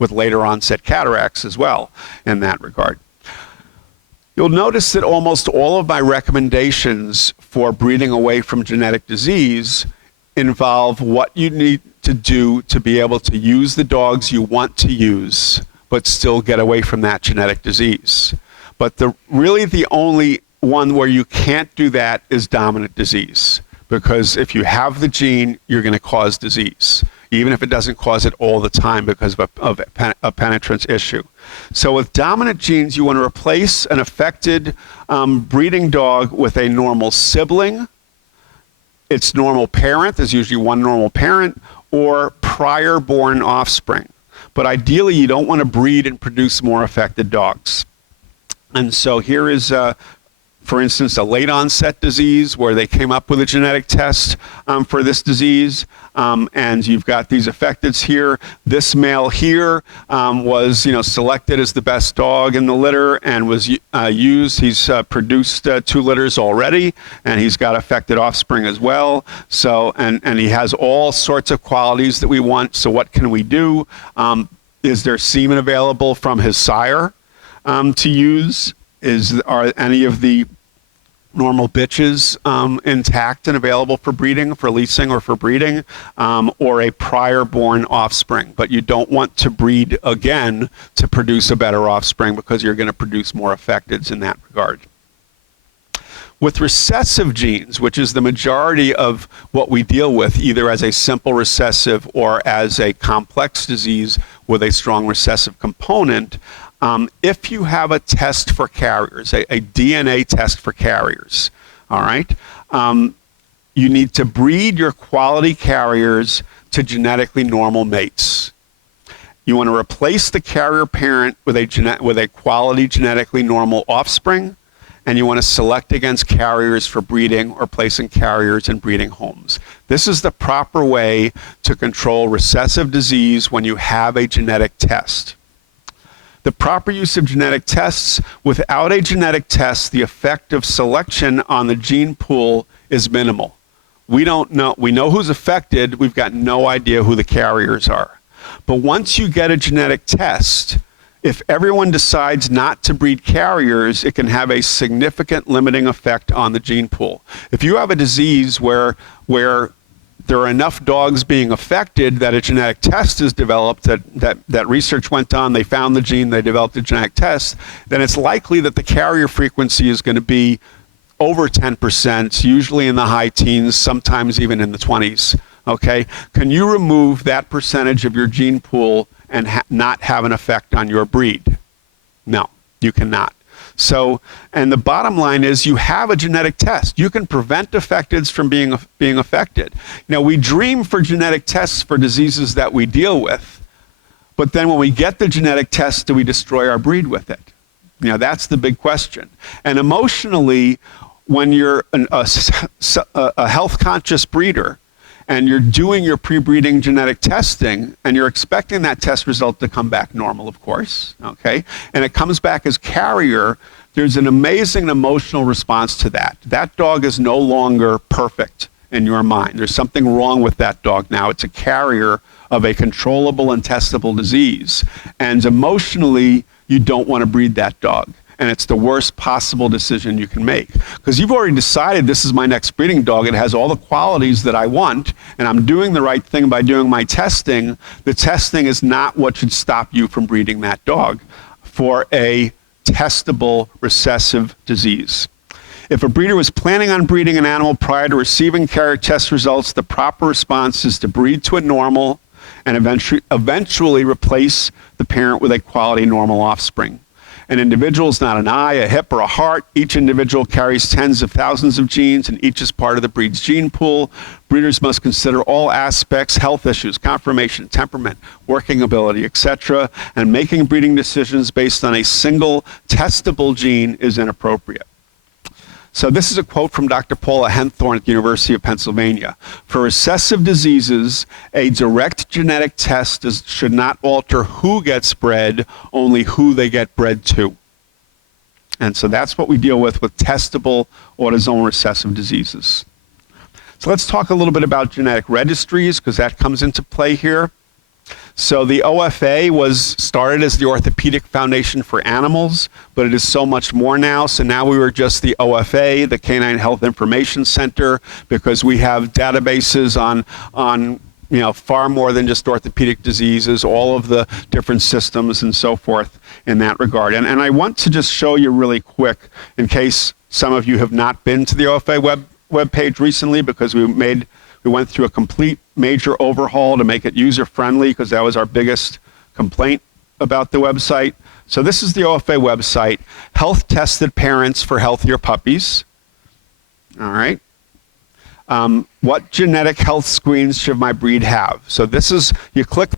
with later onset cataracts as well in that regard. You'll notice that almost all of my recommendations for breeding away from genetic disease involve what you need to do to be able to use the dogs you want to use, but still get away from that genetic disease. But really the only one where you can't do that is dominant disease, because if you have the gene, you're going to cause disease, even if it doesn't cause it all the time because of a penetrance issue. So with dominant genes, you want to replace an affected breeding dog with a normal sibling, its normal parent, there's usually one normal parent, or prior born offspring. But ideally, you don't want to breed and produce more affected dogs. And so here is, for instance, a late onset disease where they came up with a genetic test for this disease. And you've got these affecteds here. This male here was, selected as the best dog in the litter and was used. He's produced 2 litters already, and he's got affected offspring as well. So, and he has all sorts of qualities that we want. So what can we do? Is there semen available from his sire to use? Are any of the normal bitches intact and available for breeding, for leasing, or for breeding, or a prior born offspring? But you don't want to breed again to produce a better offspring because you're going to produce more affecteds in that regard. With recessive genes, which is the majority of what we deal with, either as a simple recessive or as a complex disease with a strong recessive component, if you have a test for carriers, a DNA test for carriers, all right, you need to breed your quality carriers to genetically normal mates. You want to replace the carrier parent with a quality genetically normal offspring, and you want to select against carriers for breeding or placing carriers in breeding homes. This is the proper way to control recessive disease when you have a genetic test. The proper use of genetic tests. Without a genetic test, the effect of selection on the gene pool is minimal. We don't know. We know who's affected. We've got no idea who the carriers are. But once you get a genetic test, if everyone decides not to breed carriers, it can have a significant limiting effect on the gene pool. If you have a disease where there are enough dogs being affected that a genetic test is developed, that research went on, they found the gene, they developed a genetic test, then it's likely that the carrier frequency is going to be over 10%, usually in the high teens, sometimes even in the 20s. Okay? Can you remove that percentage of your gene pool and not have an effect on your breed? No, you cannot. So, and the bottom line is you have a genetic test. You can prevent affecteds from being affected. Now, we dream for genetic tests for diseases that we deal with, but then when we get the genetic test, do we destroy our breed with it? That's the big question. And emotionally, when you're a health-conscious breeder, and you're doing your pre-breeding genetic testing, and you're expecting that test result to come back normal, of course, okay? And it comes back as carrier, there's an amazing emotional response to that. That dog is no longer perfect in your mind. There's something wrong with that dog now. It's a carrier of a controllable and testable disease. And emotionally, you don't want to breed that dog. And it's the worst possible decision you can make. Because you've already decided this is my next breeding dog. It has all the qualities that I want, and I'm doing the right thing by doing my testing. The testing is not what should stop you from breeding that dog for a testable recessive disease. If a breeder was planning on breeding an animal prior to receiving carrier test results, the proper response is to breed to a normal and eventually replace the parent with a quality normal offspring. An individual is not an eye, a hip, or a heart. Each individual carries tens of thousands of genes, and each is part of the breed's gene pool. Breeders must consider all aspects, health issues, conformation, temperament, working ability, etc., and making breeding decisions based on a single testable gene is inappropriate. So this is a quote from Dr. Paula Henthorn at the University of Pennsylvania. For recessive diseases, a direct genetic test should not alter who gets bred, only who they get bred to. And so that's what we deal with testable autosomal recessive diseases. So let's talk a little bit about genetic registries, because that comes into play here. So the OFA was started as the Orthopedic Foundation for Animals, but it is so much more now. So now we were just the OFA, the Canine Health Information Center, because we have databases on far more than just orthopedic diseases, all of the different systems and so forth in that regard. And I want to just show you really quick, in case some of you have not been to the OFA web page recently, because we went through a complete major overhaul to make it user-friendly, because that was our biggest complaint about the website. So this is the OFA website, health-tested parents for healthier puppies. All right. What genetic health screens should my breed have? So this is, you click,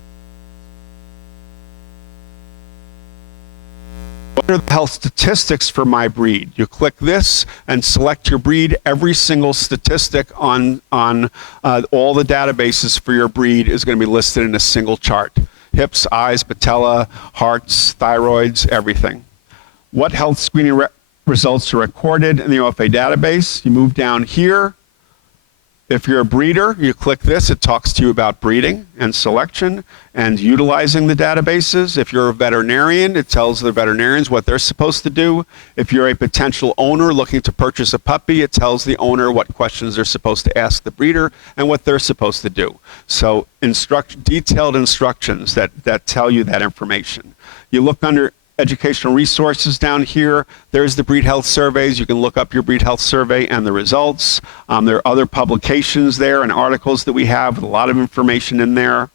what are the health statistics for my breed? You click this and select your breed. Every single statistic on all the databases for your breed is going to be listed in a single chart. Hips, eyes, patella, hearts, thyroids, everything. What health screening results are recorded in the OFA database? You move down here. If you're a breeder, you click this, it talks to you about breeding and selection and utilizing the databases. If you're a veterinarian, it tells the veterinarians what they're supposed to do. If you're a potential owner looking to purchase a puppy, it tells the owner what questions they're supposed to ask the breeder and what they're supposed to do. So detailed instructions that tell you that information. You look under educational resources down here. There's the breed health surveys. You can look up your breed health survey and the results. There are other publications there and articles that we have with a lot of information in there.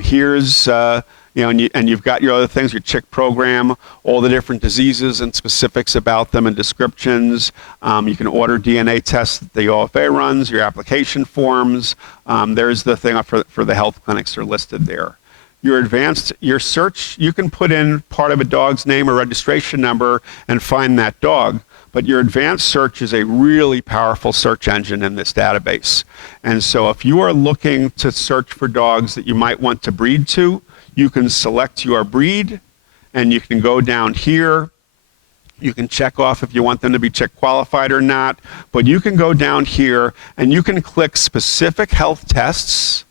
Here's, and you've got your other things, your chick program, all the different diseases and specifics about them and descriptions. You can order DNA tests that the OFA runs, your application forms. There's the thing for the health clinics are listed there. Your search, you can put in part of a dog's name or registration number and find that dog, but your advanced search is a really powerful search engine in this database. And so if you are looking to search for dogs that you might want to breed to, you can select your breed and you can go down here. You can check off if you want them to be chick qualified or not, but you can go down here and you can click specific health tests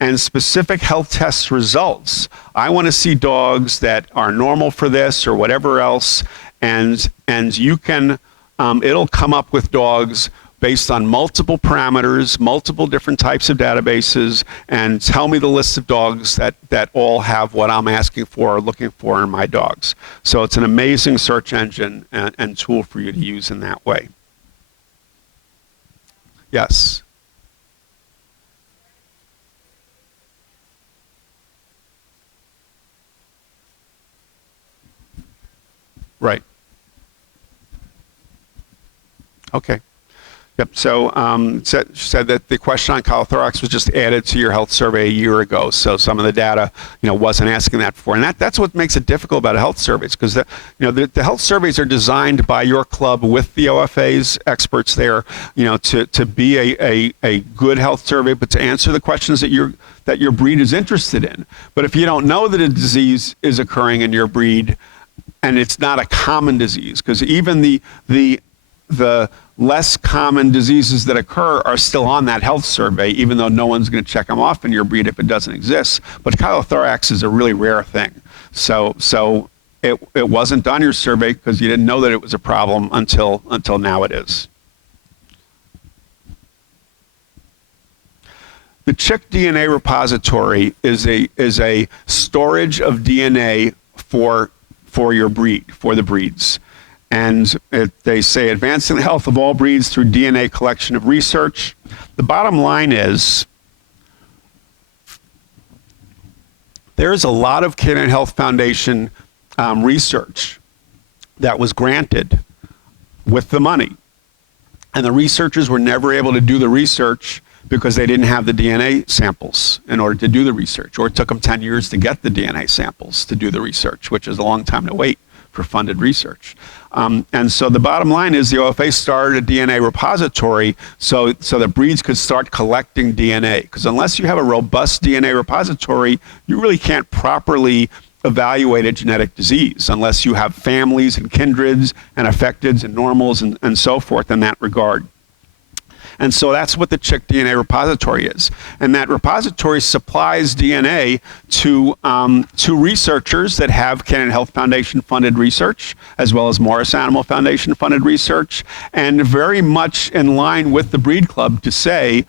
and specific health test results. I want to see dogs that are normal for this or whatever else, and you can, it'll come up with dogs based on multiple parameters, multiple different types of databases, and tell me the list of dogs that all have what I'm asking for or looking for in my dogs. So it's an amazing search engine and tool for you to use in that way. Yes. Right. Okay. Yep. So said that the question on chylothorax was just added to your health survey a year ago. So some of the data, wasn't asking that before, and that's what makes it difficult about health surveys, because the health surveys are designed by your club with the OFA's experts there, to be a good health survey, but to answer the questions that your breed is interested in. But if you don't know that a disease is occurring in your breed, and it's not a common disease, because even the less common diseases that occur are still on that health survey, even though no one's going to check them off in your breed if it doesn't exist. But chylothorax is a really rare thing. So it wasn't on your survey because you didn't know that it was a problem until now it is. The chick DNA repository is a storage of DNA for your breed, for the breeds. And they say advancing the health of all breeds through DNA collection of research. The bottom line is there's a lot of Canine Health Foundation research that was granted with the money. And the researchers were never able to do the research because they didn't have the DNA samples in order to do the research, or it took them 10 years to get the DNA samples to do the research, which is a long time to wait for funded research. And so the bottom line is the OFA started a DNA repository so that breeds could start collecting DNA, because unless you have a robust DNA repository, you really can't properly evaluate a genetic disease unless you have families and kindreds and affecteds and normals and so forth in that regard. And so that's what the chick DNA repository is. And that repository supplies DNA to researchers that have Canine Health Foundation funded research, as well as Morris Animal Foundation funded research, and very much in line with the Breed Club to say,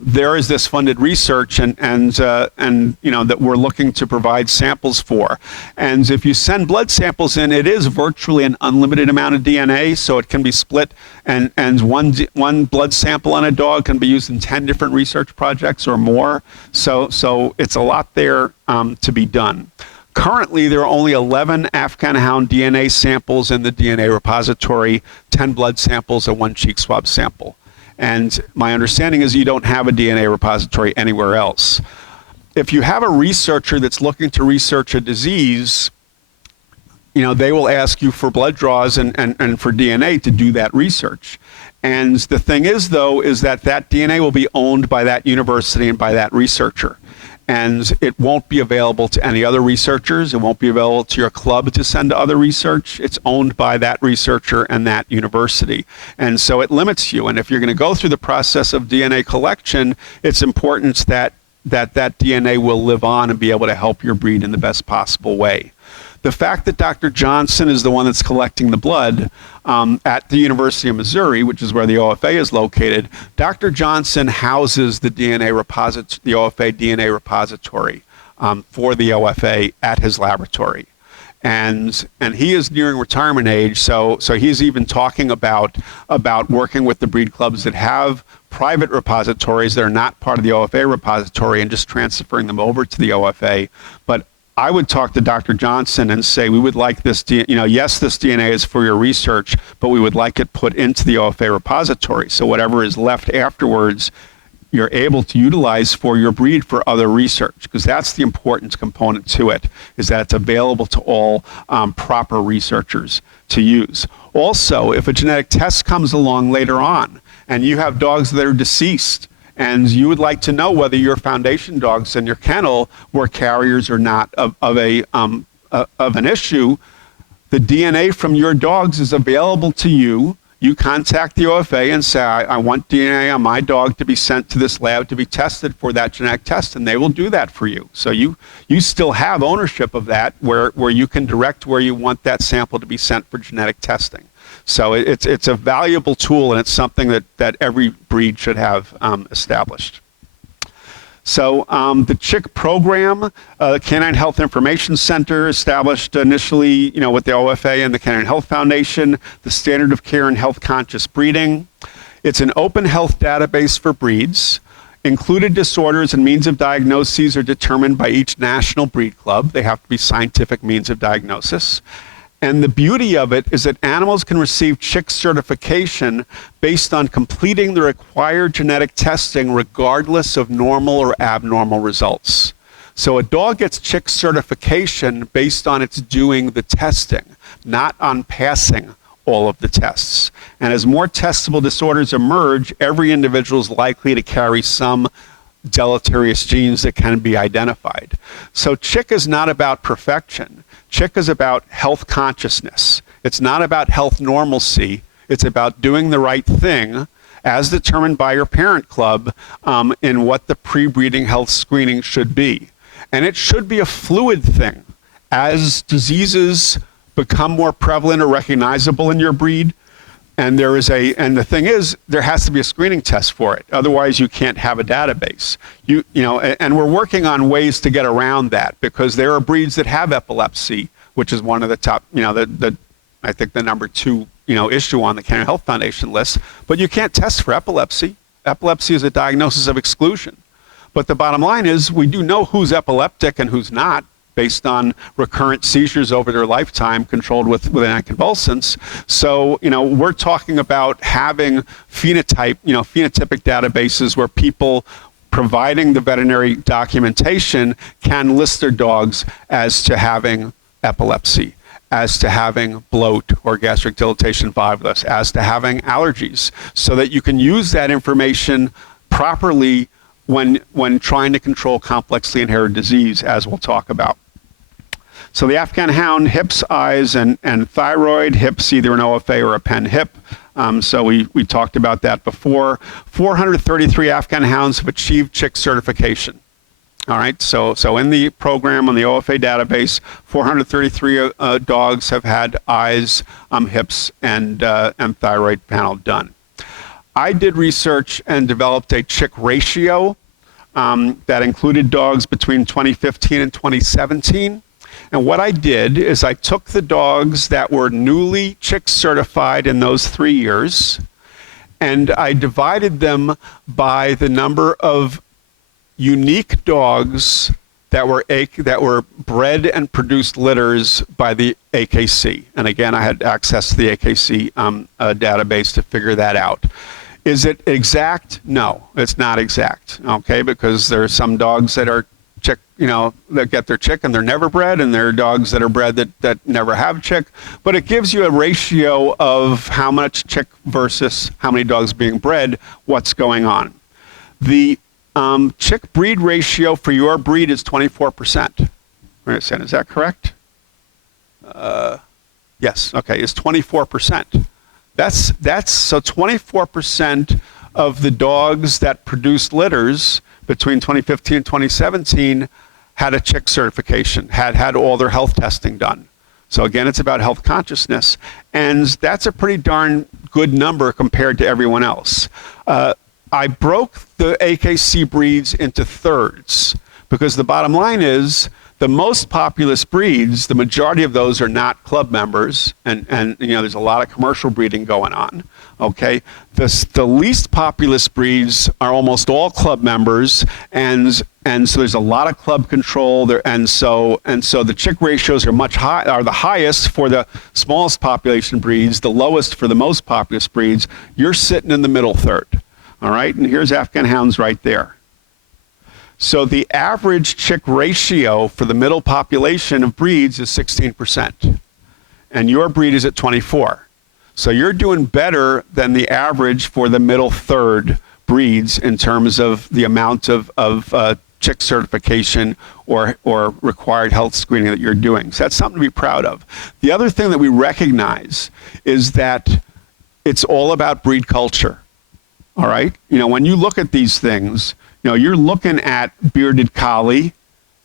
there is this funded research and that we're looking to provide samples for. And if you send blood samples in, it is virtually an unlimited amount of DNA, so it can be split, and one blood sample on a dog can be used in 10 different research projects or more. So it's a lot there to be done. Currently, there are only 11 Afghan Hound DNA samples in the DNA repository, 10 blood samples and 1 cheek swab sample. And my understanding is you don't have a DNA repository anywhere else. If you have a researcher that's looking to research a disease, they will ask you for blood draws and for DNA to do that research. And the thing is, though, is that DNA will be owned by that university and by that researcher. And it won't be available to any other researchers. It won't be available to your club to send to other research. It's owned by that researcher and that university. And so it limits you. And if you're going to go through the process of DNA collection, it's important that DNA will live on and be able to help your breed in the best possible way. The fact that Dr. Johnson is the one that's collecting the blood at the University of Missouri, which is where the OFA is located, Dr. Johnson houses the the OFA DNA repository for the OFA at his laboratory. And he is nearing retirement age, so he's even talking about working with the breed clubs that have private repositories that are not part of the OFA repository and just transferring them over to the OFA. But I would talk to Dr. Johnson and say, we would like this, yes, this DNA is for your research, but we would like it put into the OFA repository. So whatever is left afterwards, you're able to utilize for your breed for other research, because that's the important component to it, is that it's available to all proper researchers to use. Also, if a genetic test comes along later on and you have dogs that are deceased, and you would like to know whether your foundation dogs in your kennel were carriers or not of an issue, the DNA from your dogs is available to you. You contact the OFA and say, I want DNA on my dog to be sent to this lab to be tested for that genetic test, and they will do that for you. So you still have ownership of that, where you can direct where you want that sample to be sent for genetic testing. So it's a valuable tool, and it's something that every breed should have established. So the CHIC program, the Canine Health Information Center, established initially, with the OFA and the Canine Health Foundation, the standard of care in health conscious breeding. It's an open health database for breeds. Included disorders and means of diagnoses are determined by each national breed club. They have to be scientific means of diagnosis. And the beauty of it is that animals can receive CHIC certification based on completing the required genetic testing regardless of normal or abnormal results. So a dog gets CHIC certification based on its doing the testing, not on passing all of the tests. And as more testable disorders emerge, every individual is likely to carry some deleterious genes that can be identified. So CHIC is not about perfection. CHIC is about health consciousness. It's not about health normalcy. It's about doing the right thing as determined by your parent club in what the pre-breeding health screening should be. And it should be a fluid thing. As diseases become more prevalent or recognizable in your breed, and the thing is, there has to be a screening test for it. Otherwise, you can't have a database. And we're working on ways to get around that, because there are breeds that have epilepsy, which is one of the top, I think the number 2, issue on the Canine Health Foundation list. But you can't test for epilepsy. Epilepsy is a diagnosis of exclusion. But the bottom line is, we do know who's epileptic and who's not, based on recurrent seizures over their lifetime controlled with anticonvulsants. So, we're talking about having phenotypic databases where people providing the veterinary documentation can list their dogs as to having epilepsy, as to having bloat or gastric dilatation volvulus, as to having allergies, so that you can use that information properly when trying to control complexly inherited disease, as we'll talk about. So the Afghan Hound, hips, eyes, and thyroid. Hips, either an OFA or a pen hip. So we talked about that before. 433 Afghan Hounds have achieved chick certification. All right, so in the program on the OFA database, 433 dogs have had eyes, hips, and thyroid panel done. I did research and developed a chick ratio that included dogs between 2015 and 2017. And what I did is I took the dogs that were newly chick certified in those 3 years, and I divided them by the number of unique dogs that were bred and produced litters by the AHCA. And again, I had access to the AHCA database to figure that out. Is it exact? No, it's not exact, okay, because there are some dogs that are chick, that get their chick and they're never bred, and there are dogs that are bred that never have chick, but it gives you a ratio of how much chick versus how many dogs being bred, what's going on. The chick breed ratio for your breed is 24%. Is that correct? Yes, okay, it's 24%. That's so 24% of the dogs that produced litters between 2015 and 2017 had a chick certification, had all their health testing done. So again, it's about health consciousness, and that's a pretty darn good number compared to everyone else. I broke the AHCA breeds into thirds because the bottom line is the most populous breeds, the majority of those are not club members, and there's a lot of commercial breeding going on. Okay, the least populous breeds are almost all club members, and so there's a lot of club control there, and so the chick ratios are the highest for the smallest population breeds, the lowest for the most populous breeds. You're sitting in the middle third. All right, and here's Afghan Hounds right there. So the average chick ratio for the middle population of breeds is 16%, and your breed is at 24. So you're doing better than the average for the middle third breeds in terms of the amount of chick certification or required health screening that you're doing. So that's something to be proud of. The other thing that we recognize is that it's all about breed culture. All right, when you look at these things, you're looking at bearded collie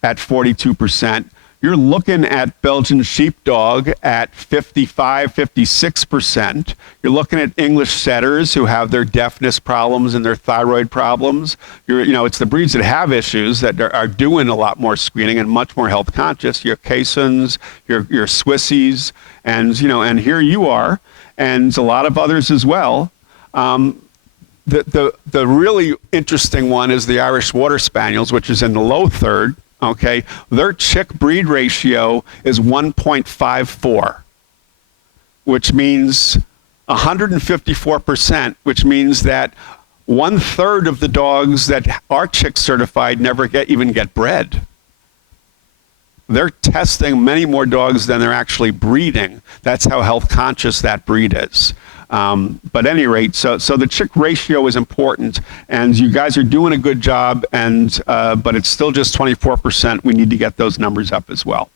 at 42%. You're looking at Belgian sheepdog at 55, 56%. You're looking at English setters who have their deafness problems and their thyroid problems. It's the breeds that have issues that are doing a lot more screening and much more health conscious. Your Caissons, your Swissies, and here you are, and a lot of others as well. The really interesting one is the Irish Water Spaniels, which is in the low third. Okay, their chick breed ratio is 1.54, which means 154%, which means that 1/3 of the dogs that are chick certified never even get bred. They're testing many more dogs than they're actually breeding. That's how health conscious that breed is. But at any rate, so the chick ratio is important, and you guys are doing a good job, but it's still just 24%. We need to get those numbers up as well.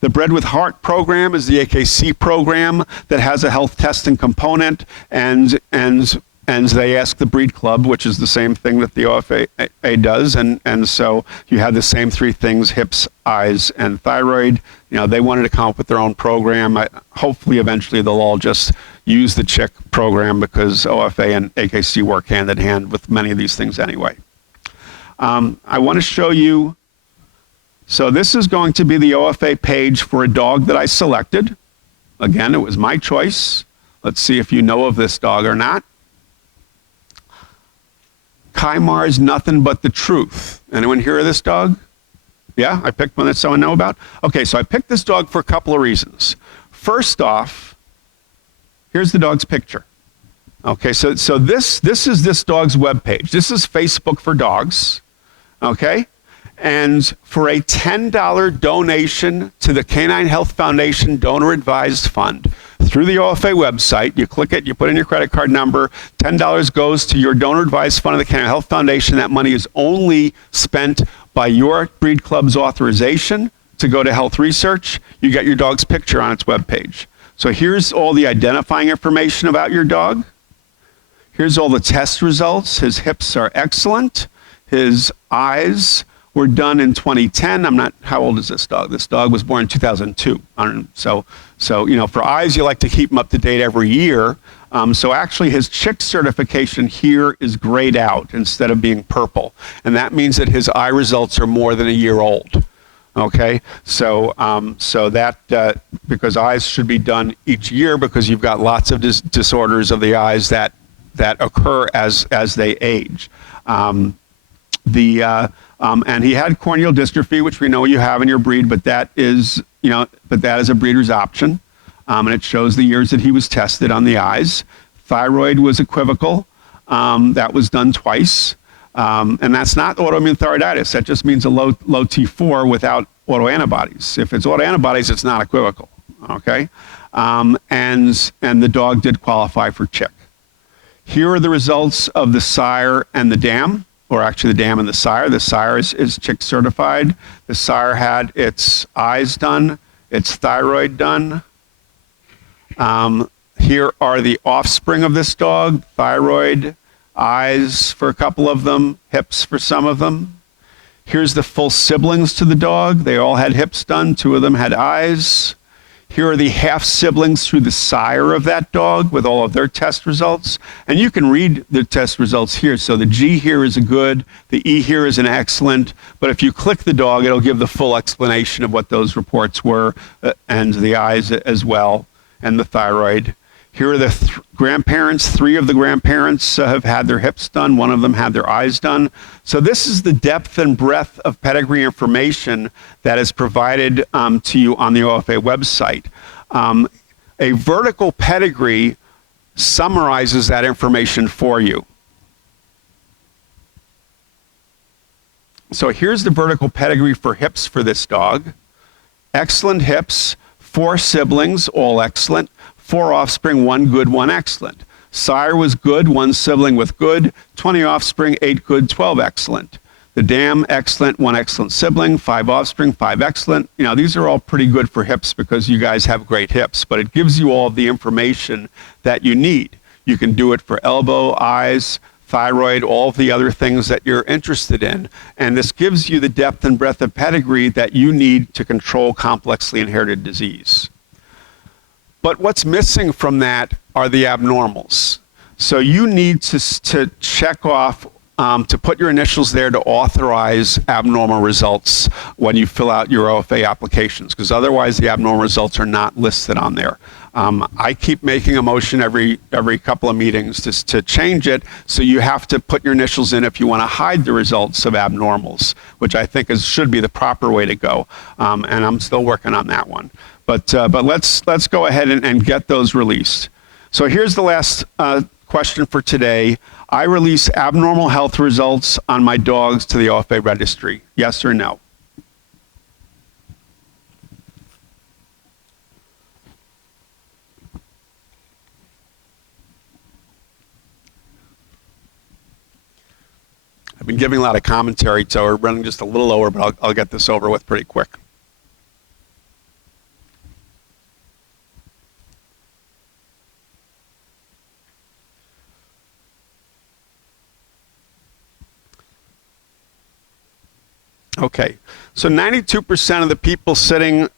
The Bred with Heart program is the AHCA program that has a health testing component, and they ask the breed club, which is the same thing that the OFA does, and so you have the same three things: hips, eyes, and thyroid. They wanted to come up with their own program. Hopefully, eventually, they'll all just use the chick program because OFA and AHCA work hand in hand with many of these things anyway. I want to show you. So this is going to be the OFA page for a dog that I selected. Again, it was my choice. Let's see if you know of this dog or not. Kaimar's Nothing But the Truth. Anyone hear of this dog? Yeah, I picked one that someone know about. Okay, so I picked this dog for a couple of reasons. First off, here's the dog's picture. Okay, so this is this dog's webpage. This is Facebook for dogs. Okay, and for a $10 donation to the Canine Health Foundation Donor Advised Fund through the OFA website, you click it, you put in your credit card number, $10 goes to your donor advised fund of the Canine Health Foundation. That money is only spent by your breed club's authorization, to go to health research, you get your dog's picture on its webpage. So here's all the identifying information about your dog. Here's all the test results. His hips are excellent. His eyes were done in 2010. How old is this dog? This dog was born in 2002. So for eyes, you like to keep them up to date every year. So actually his chick certification here is grayed out instead of being purple. And that means that his eye results are more than a year old. Okay, so because eyes should be done each year because you've got lots of disorders of the eyes that occur as they age. And he had corneal dystrophy, which we know you have in your breed, but that is a breeder's option, and it shows the years that he was tested on the eyes. Thyroid was equivocal. That was done twice. And that's not autoimmune thyroiditis. That just means a low T4 without autoantibodies. If it's autoantibodies, it's not equivocal. Okay, and the dog did qualify for chick. Here are the results of the sire and the dam, or actually the dam and the sire. The sire is chick certified. The sire had its eyes done, its thyroid done. Here are the offspring of this dog: thyroid, eyes for a couple of them, hips for some of them. Here's the full siblings to the dog. They all had hips done. 2 of them had eyes. Here are the half siblings through the sire of that dog with all of their test results. And you can read the test results here. So the G here is a good, the E here is an excellent. But if you click the dog, it'll give the full explanation of what those reports were, and the eyes as well, and the thyroid. Here are the grandparents. 3 of the grandparents have had their hips done. 1 of them had their eyes done. So this is the depth and breadth of pedigree information that is provided to you on the OFA website. A vertical pedigree summarizes that information for you. So here's the vertical pedigree for hips for this dog. Excellent hips, 4 siblings, all excellent. 4 offspring, 1 good, 1 excellent. Sire was good, 1 sibling with good, 20 offspring, 8 good, 12 excellent. The dam, excellent, 1 excellent sibling, 5 offspring, 5 excellent. These are all pretty good for hips because you guys have great hips, but it gives you all the information that you need. You can do it for elbow, eyes, thyroid, all of the other things that you're interested in. And this gives you the depth and breadth of pedigree that you need to control complexly inherited disease. But what's missing from that are the abnormals. So you need to check off, to put your initials there to authorize abnormal results when you fill out your OFA applications, because otherwise the abnormal results are not listed on there. I keep making a motion every couple of meetings to change it, so you have to put your initials in if you want to hide the results of abnormals, which I think should be the proper way to go, and I'm still working on that one. But let's go ahead and get those released. So here's the last question for today. I release abnormal health results on my dogs to the OFA registry. Yes or no? I've been giving a lot of commentary, so we're running just a little over, but I'll get this over with pretty quick. Okay, so 92% of the people sitting